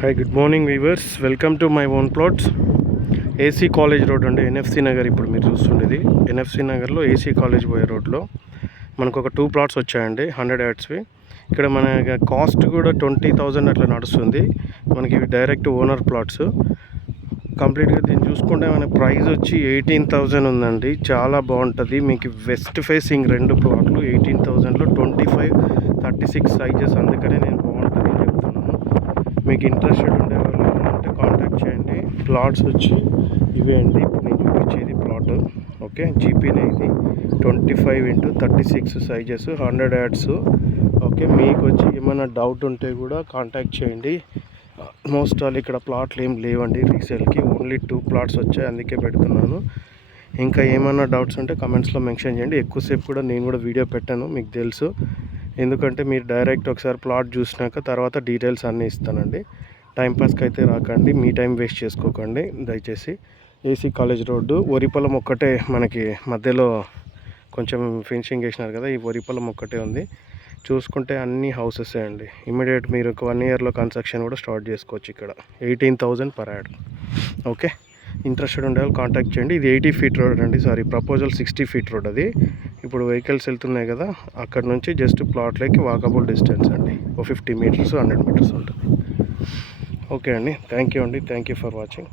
Hi good morning viewers, welcome to my own plots. AC college road అండి, NFC Nagar. ఇప్పుడు మీరు చూస్తుండేది NFC నగర్లో ఏసీ కాలేజ్ పోయే రోడ్లో మనకు ఒక 2 ప్లాట్స్ వచ్చాయండి, 100 యార్డ్స్వి. ఇక్కడ మన కాస్ట్ కూడా 20,000 అట్లా నడుస్తుంది. మనకి ఇవి డైరెక్ట్ ఓనర్ ప్లాట్స్. కంప్లీట్గా దీన్ని చూసుకుంటే మన ప్రైస్ వచ్చి 18,000 ఉందండి. చాలా బాగుంటుంది. మీకు వెస్ట్ ఫేసింగ్ 2 ప్లాట్లు 18,000లో 25, 36 సైజెస్. అందుకనే నేను బాగుంటుంది అని చెప్తున్నాను. మీకు ఇంట్రెస్టెడ్ ఉండేవాళ్ళు అంటే కాంటాక్ట్ చేయండి. ప్లాట్స్ వచ్చి ఇవే అండి, ఇప్పుడు నేను చూపించేది ప్లాట్. ఓకే, జీపీనే ఇది 25x36 సైజెస్, 100 యార్డ్స్. ఓకే, మీకు వచ్చి ఏమైనా డౌట్ ఉంటే కూడా కాంటాక్ట్ చేయండి. ఆల్మోస్ట్ ఆల్ ఇక్కడ ప్లాట్లు ఏం లేవండి రీసేల్కి, ఓన్లీ 2 ప్లాట్స్ వచ్చాయి, అందుకే పెడుతున్నాను. ఇంకా ఏమైనా డౌట్స్ ఉంటే కమెంట్స్లో మెన్షన్ చేయండి. ఎక్కువసేపు కూడా నేను కూడా వీడియో పెట్టాను, మీకు తెలుసు. ఎందుకంటే మీరు డైరెక్ట్ ఒకసారి ప్లాట్ చూసినాక తర్వాత డీటెయిల్స్ అన్నీ ఇస్తానండి. టైంపాస్కి అయితే రాకండి, మీ టైం వేస్ట్ చేసుకోకండి దయచేసి. ఏసీ కాలేజ్ రోడ్డు, వరిపొలం ఒక్కటే మనకి మధ్యలో కొంచెం ఫినిషింగ్ చేసినారు కదా, ఈ వరిపొలం ఒక్కటే ఉంది. చూసుకుంటే అన్ని హౌసెసే అండి. ఇమీడియట్ మీరు ఒక 1 ఇయర్లో కన్స్ట్రక్షన్ కూడా స్టార్ట్ చేసుకోవచ్చు. ఇక్కడ 18,000 per యార్డ్. ఓకే, ఇంట్రెస్టెడ్ ఉండే వాళ్ళు కాంటాక్ట్ చేయండి. ఇది 80 ఫీట్ రోడ్ అండి, సారీ ప్రపోజల్ 60 ఫీట్ రోడ్. అది ఇప్పుడు వెహికల్స్ వెళ్తున్నాయి కదా, అక్కడ నుంచి జస్ట్ ప్లాట్లోకి వాకబుల్ డిస్టెన్స్ అండి. ఓ 50 మీటర్స్ 100 మీటర్స్ ఉంటుంది. ఓకే అండి, థ్యాంక్ యూ అండి, థ్యాంక్ యూ ఫర్ వాచింగ్.